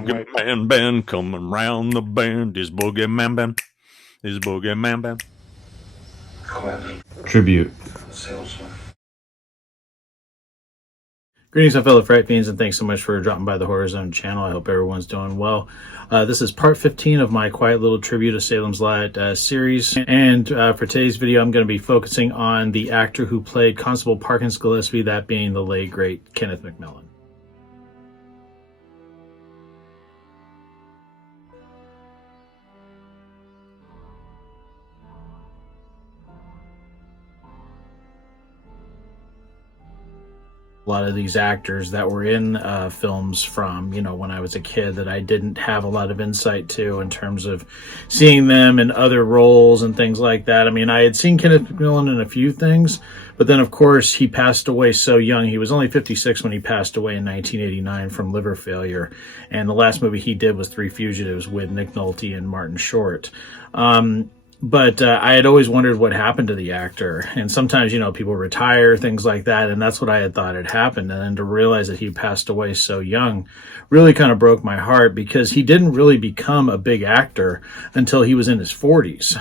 boogeyman band coming round the bend. Is boogeyman band. Is boogeyman band. Tribute. Greetings, my fellow Fright Fiends, and thanks so much for dropping by the Horror Zone channel. I hope everyone's doing well. This is part 15 of my quiet little tribute to Salem's Lot series. And for today's video, I'm going to be focusing on the actor who played Constable Parkins Gillespie, that being the late, great Kenneth McMillan. A lot of these actors that were in films from, when I was a kid that I didn't have a lot of insight to in terms of seeing them in other roles and things like that. I mean, I had seen Kenneth McMillan in a few things, but then, of course, he passed away so young. He was only 56 when he passed away in 1989 from liver failure. And the last movie he did was Three Fugitives with Nick Nolte and Martin Short. But I had always wondered what happened to the actor. And sometimes, people retire, things like that. And that's what I had thought had happened. And then to realize that he passed away so young really kind of broke my heart, because he didn't really become a big actor until he was in his 40s.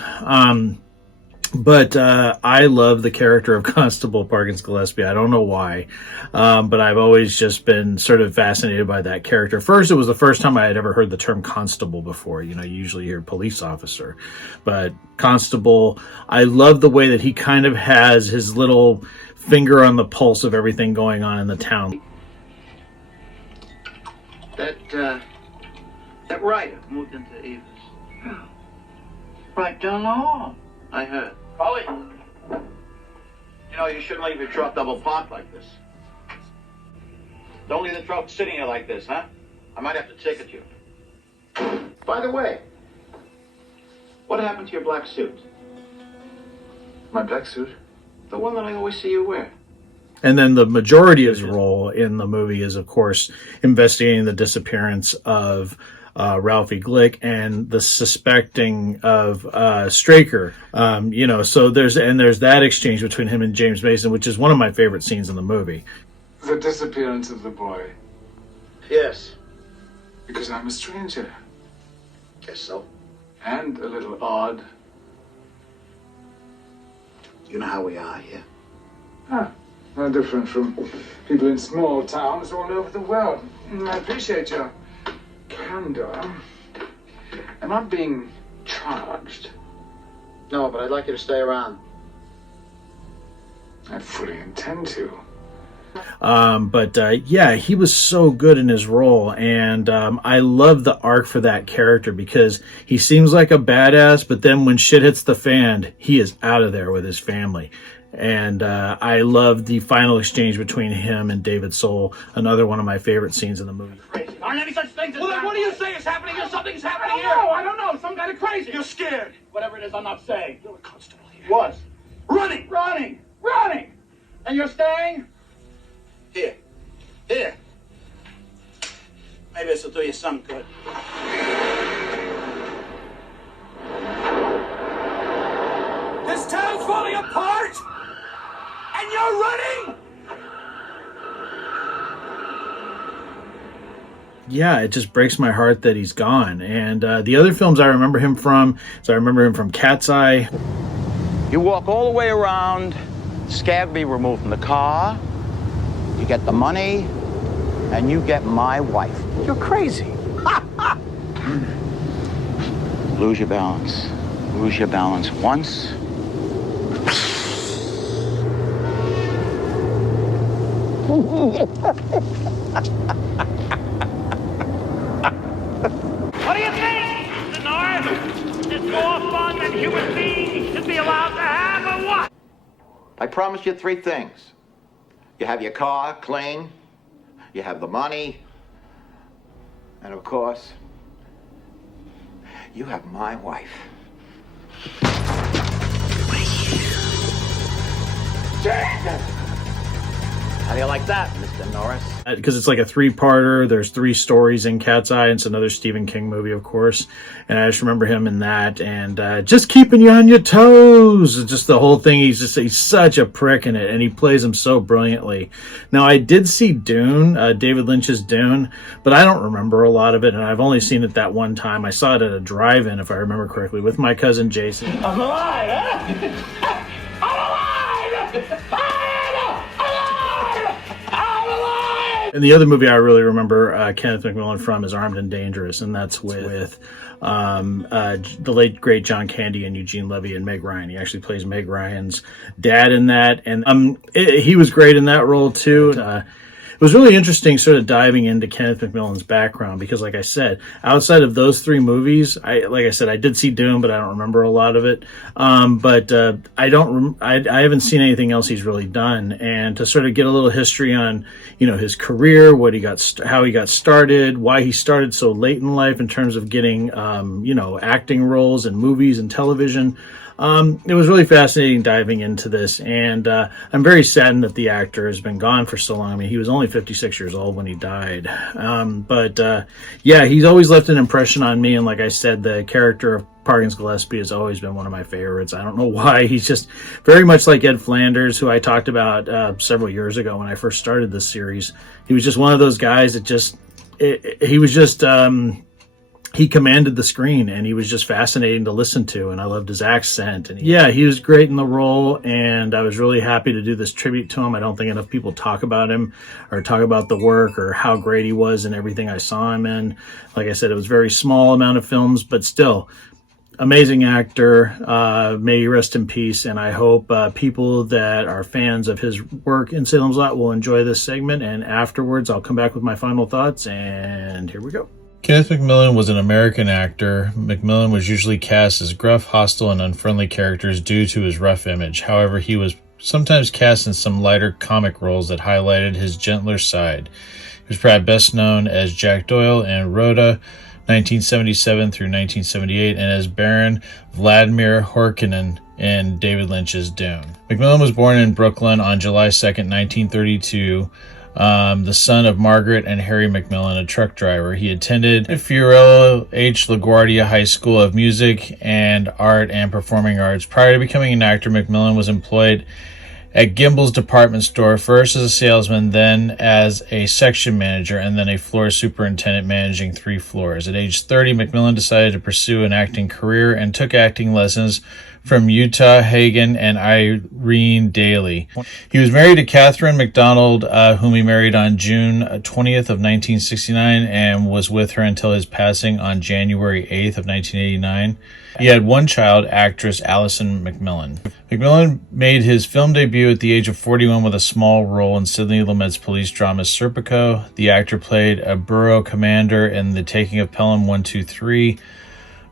But I love the character of Constable Parkins Gillespie. I don't know why, but I've always just been sort of fascinated by that character. First, it was the first time I had ever heard the term constable before. You usually hear police officer, but constable, I love the way that he kind of has his little finger on the pulse of everything going on in the town. That writer moved into Eva's. Right down the hall. I heard. Polly, you shouldn't leave your truck double parked like this. Don't leave the truck sitting here like this, huh? I might have to ticket you. By the way, what happened to your black suit? My black suit? The one that I always see you wear. And then the majority of his role in the movie is, of course, investigating the disappearance of Ralphie Glick and the suspecting of Straker. So there's that exchange between him and James Mason, which is one of my favorite scenes in the movie. The disappearance of the boy. Yes. Because I'm a stranger. Guess so. And a little odd. You know how we are here. No different from people in small towns all over the world. I appreciate your candor. Am I being charged? No, but I'd like you to stay around. I fully intend to. Yeah, he was so good in his role, and I love the arc for that character, because he seems like a badass, but then when shit hits the fan, he is out of there with his family. And I love the final exchange between him and David Soul, another one of my favorite scenes in the movie. Crazy. Aren't any such things as Well, then what do you say is happening here? Something's happening here. I don't know. Some kind of crazy. You're scared. Whatever it is, I'm not saying. You're a constable here. Was. Running. And you're staying? Here. Maybe this will do you some good. This town's falling apart, and you're running. Yeah, it just breaks my heart that he's gone. And the other films I remember him from, I remember him from Cat's Eye. You walk all the way around, scab be removed from the car, you get the money, and you get my wife. You're crazy. Lose your balance. Lose your balance once. What do you think, the North? Is more fun than human beings should be allowed to have, or what? I promised you three things. You have your car clean, you have the money, and of course, you have my wife. How do you like that, Mr. Norris? Because it's like a three-parter. There's 3 stories in Cat's Eye. It's another Stephen King movie, of course. And I just remember him in that. And just keeping you on your toes. Just the whole thing. He's such a prick in it. And he plays him so brilliantly. Now, I did see Dune, David Lynch's Dune. But I don't remember a lot of it. And I've only seen it that one time. I saw it at a drive-in, if I remember correctly, with my cousin Jason. I'm alive, huh? I'm alive! And the other movie I really remember Kenneth McMillan from is Armed and Dangerous, and that's with the late, great John Candy and Eugene Levy and Meg Ryan. He actually plays Meg Ryan's dad in that, and he was great in that role, too. It was really interesting sort of diving into Kenneth McMillan's background because, like I said, outside of those 3 movies, I did see Dune, but I don't remember a lot of it. I haven't seen anything else he's really done. And to sort of get a little history on, his career, how he got started, why he started so late in life in terms of getting, acting roles in movies and television. It was really fascinating diving into this, and I'm very saddened that the actor has been gone for so long. I mean, he was only 56 years old when he died. He's always left an impression on me, and like I said, the character of Parkins Gillespie has always been one of my favorites. I don't know why. He's just very much like Ed Flanders, who I talked about several years ago when I first started this series. He was just one of those guys that he commanded the screen, and he was just fascinating to listen to, and I loved his accent. And he was great in the role, and I was really happy to do this tribute to him. I don't think enough people talk about him or talk about the work or how great he was in everything I saw him in. Like I said, it was a very small amount of films, but still, amazing actor. May he rest in peace, and I hope people that are fans of his work in Salem's Lot will enjoy this segment, and afterwards I'll come back with my final thoughts, and here we go. Kenneth McMillan was an American actor. McMillan was usually cast as gruff, hostile, and unfriendly characters due to his rough image. However, he was sometimes cast in some lighter comic roles that highlighted his gentler side. He was perhaps best known as Jack Doyle in Rhoda, 1977 through 1978, and as Baron Vladimir Horkinen in David Lynch's Dune. McMillan was born in Brooklyn on July 2nd, 1932, the son of Margaret and Harry McMillan, a truck driver. He attended Fiorello H. LaGuardia High School of Music and Art and Performing Arts. Prior to becoming an actor, McMillan was employed at Gimbel's department store, first as a salesman, then as a section manager, and then a floor superintendent managing 3 floors. At age 30, McMillan decided to pursue an acting career and took acting lessons from Utah Hagen and Irene Daly. He was married to Catherine McDonald, whom he married on June 20th of 1969, and was with her until his passing on January 8th of 1989. He had 1 child, actress Allison McMillan. McMillan made his film debut at the age of 41 with a small role in Sidney Lumet's police drama Serpico. The actor played a borough commander in The Taking of Pelham 123,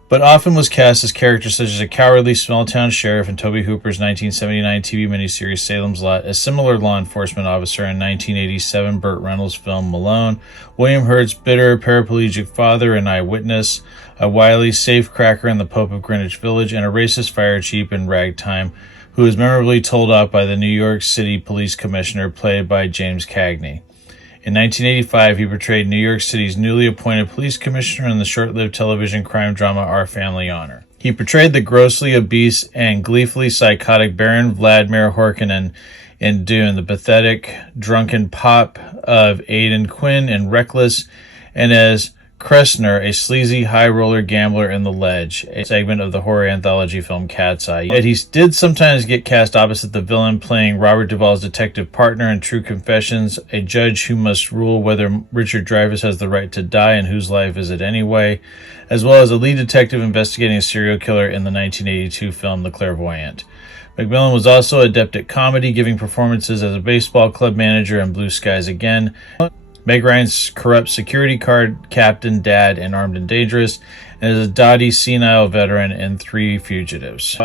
but often was cast as characters such as a cowardly small-town sheriff in Tobe Hooper's 1979 TV miniseries Salem's Lot, a similar law enforcement officer in 1987 Burt Reynolds' film Malone, William Hurt's bitter paraplegic father in Eyewitness, a wily safecracker in The Pope of Greenwich Village, and a racist fire chief in Ragtime, who was memorably told off by the New York City Police Commissioner, played by James Cagney. In 1985, he portrayed New York City's newly appointed police commissioner in the short-lived television crime drama Our Family Honor. He portrayed the grossly obese and gleefully psychotic Baron Vladimir Horkinen in Dune, the pathetic, drunken pop of Aidan Quinn in Reckless, and as Kressner, a sleazy high-roller gambler in The Ledge, a segment of the horror anthology film Cat's Eye. Yet he did sometimes get cast opposite the villain, playing Robert Duvall's detective partner in True Confessions, a judge who must rule whether Richard Dreyfuss has the right to die and whose life is it anyway, as well as a lead detective investigating a serial killer in the 1982 film The Clairvoyant. McMillan was also adept at comedy, giving performances as a baseball club manager in Blue Skies Again, Meg Ryan's corrupt security guard captain dad in Armed and Dangerous, and as a dotty senile veteran in 3 Fugitives.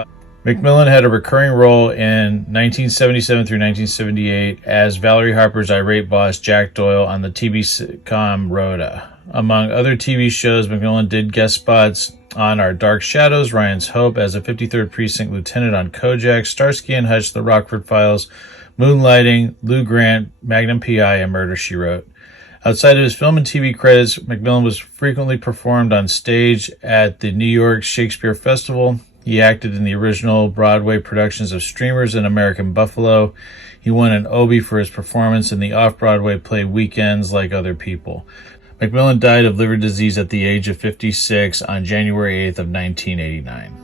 McMillan had a recurring role in 1977 through 1978 as Valerie Harper's irate boss Jack Doyle on the TV sitcom Rhoda. Among other TV shows, McMillan did guest spots on Our Dark Shadows, Ryan's Hope as a 53rd Precinct Lieutenant on Kojak, Starsky and Hutch, The Rockford Files, Moonlighting, Lou Grant, Magnum P.I., and Murder, She Wrote. Outside of his film and TV credits, McMillan was frequently performed on stage at the New York Shakespeare Festival. He acted in the original Broadway productions of Streamers and American Buffalo. He won an Obie for his performance in the off-Broadway play Weekends Like Other People. McMillan died of liver disease at the age of 56 on January 8th of 1989.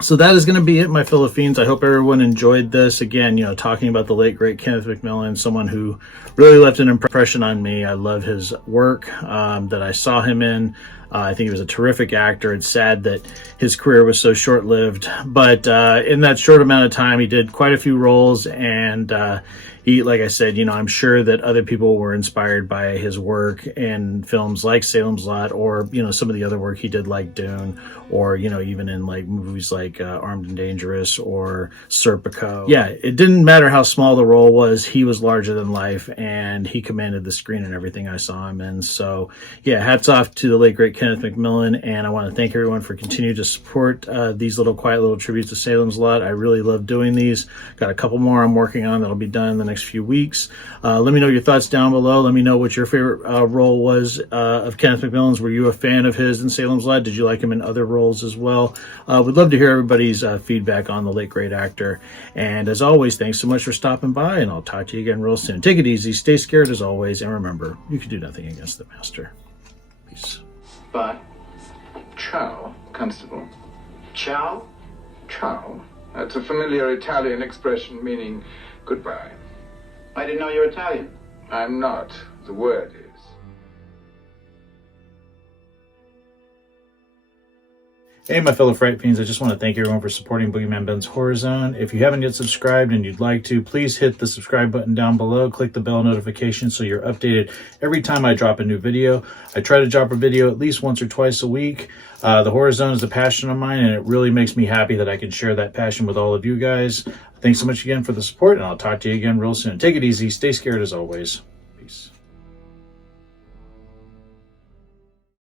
So that is going to be it, my fellow fiends. I hope everyone enjoyed this. Again, talking about the late, great Kenneth McMillan, someone who really left an impression on me. I love his work that I saw him in. I think he was a terrific actor. It's sad that his career was so short-lived. But in that short amount of time, he did quite a few roles. And he, like I said, I'm sure that other people were inspired by his work in films like Salem's Lot, or, some of the other work he did like Dune, or, even in like movies like Armed and Dangerous or Serpico. Yeah, it didn't matter how small the role was. He was larger than life, and he commanded the screen and everything I saw him in. So yeah, hats off to the late, great Kenneth McMillan, and I want to thank everyone for continuing to support these little quiet little tributes to Salem's Lot. I really love doing these. Got a couple more I'm working on that'll be done in the next few weeks. Let me know your thoughts down below. Let me know what your favorite role was of Kenneth McMillan's. Were you a fan of his in Salem's Lot? Did you like him in other roles as well? We'd love to hear everybody's feedback on the late great actor. And as always, thanks so much for stopping by, and I'll talk to you again real soon. Take it easy, stay scared as always, and remember, you can do nothing against the master. Peace. Bye. Ciao, Constable. Ciao? Ciao. That's a familiar Italian expression meaning goodbye. I didn't know you were Italian. I'm not. The word is. Hey, my fellow Fright Fiends, I just want to thank everyone for supporting Boogeyman Ben's Horror Zone. If you haven't yet subscribed and you'd like to, please hit the subscribe button down below. Click the bell notification so you're updated every time I drop a new video. I try to drop a video at least once or twice a week. The Horror Zone is a passion of mine, and it really makes me happy that I can share that passion with all of you guys. Thanks so much again for the support, and I'll talk to you again real soon. Take it easy. Stay scared as always. Peace.